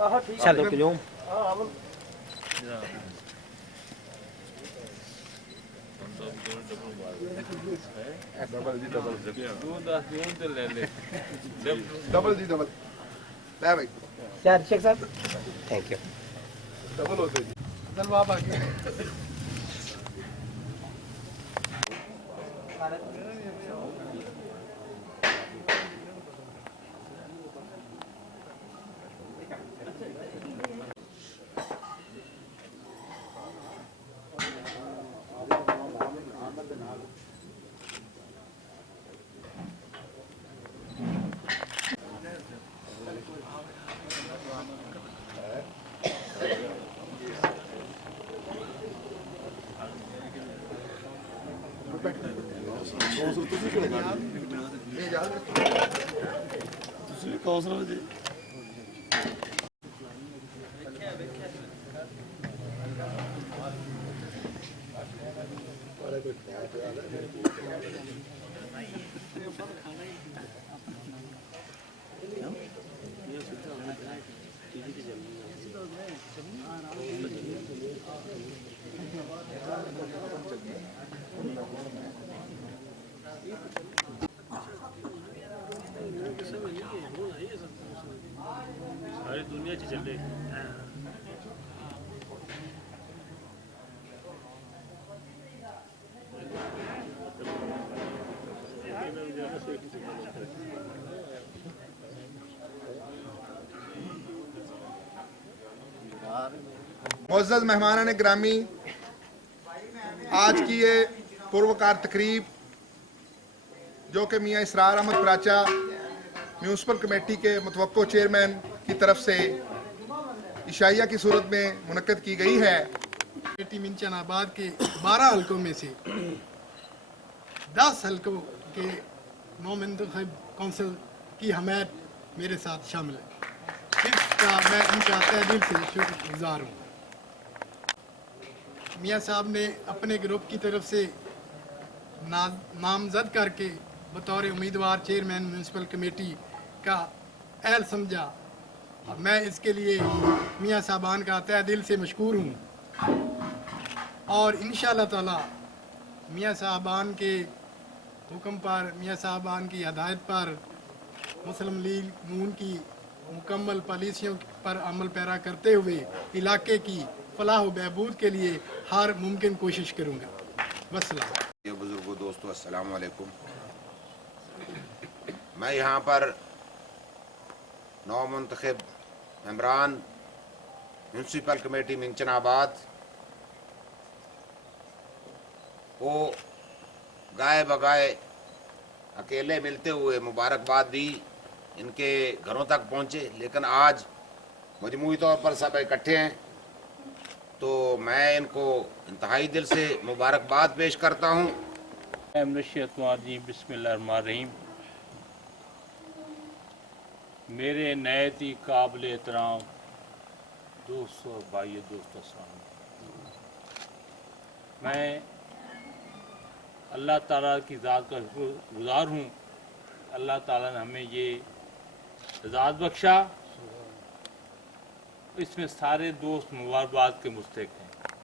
چلو اليوم ڈبل جی ڈبل لے بھائی شاہد شیخ صاحب تھینک یو ڈبل ہوتے جی ساری دنیا چ چلے معزز مہمانان گرامی، آج کی یہ پروکار تقریب جو کہ میاں اسرار احمد پراچا میونسپل کمیٹی کے متوقع چیئرمین کی طرف سے عشائیہ کی صورت میں منعقد کی گئی ہے، کمیٹی منچن آباد کے 12 حلقوں میں سے 10 حلقوں کے نو منتخب کونسل کی حمایت میرے ساتھ شامل ہے، اس کا میں ان کا تہ دل سے شکر گزار ہوں۔ میاں صاحب نے اپنے گروپ کی طرف سے نامزد کر کے بطور امیدوار چیئرمین میونسپل کمیٹی کا اہل سمجھا، اور میں اس کے لیے میاں صاحبان کا تہ دل سے مشکور ہوں، اور انشاءاللہ تعالی میاں صاحبان کے حکم پر، میاں صاحبان کی ہدایت پر مسلم لیگ نون کی مکمل پالیسیوں پر عمل پیرا کرتے ہوئے علاقے کی فلاح و بہبود کے لیے ہر ممکن کوشش کروں گا۔ والسلام۔ یہ بزرگوں، دوستو، السلام علیکم۔ میں یہاں پر نو منتخب ممبران میونسپل کمیٹی منچن آباد کو گائے بگائے اکیلے ملتے ہوئے مبارکباد دی، ان کے گھروں تک پہنچے، لیکن آج مجموعی طور پر سب اکٹھے ہیں تو میں ان کو انتہائی دل سے مبارکباد پیش کرتا ہوں۔ بسم اللہ الرحمن الرحیم۔ میرے نہایت ہی قابل احترام دوستوں اور بھائی دوستوں، السلام علیکم۔ میں اللہ تعالیٰ کی ذات کا شکر گزار ہوں، اللہ تعالیٰ نے ہمیں یہ اعزاز بخشا، اس میں سارے دوست مبارکباد کے مستحق ہیں۔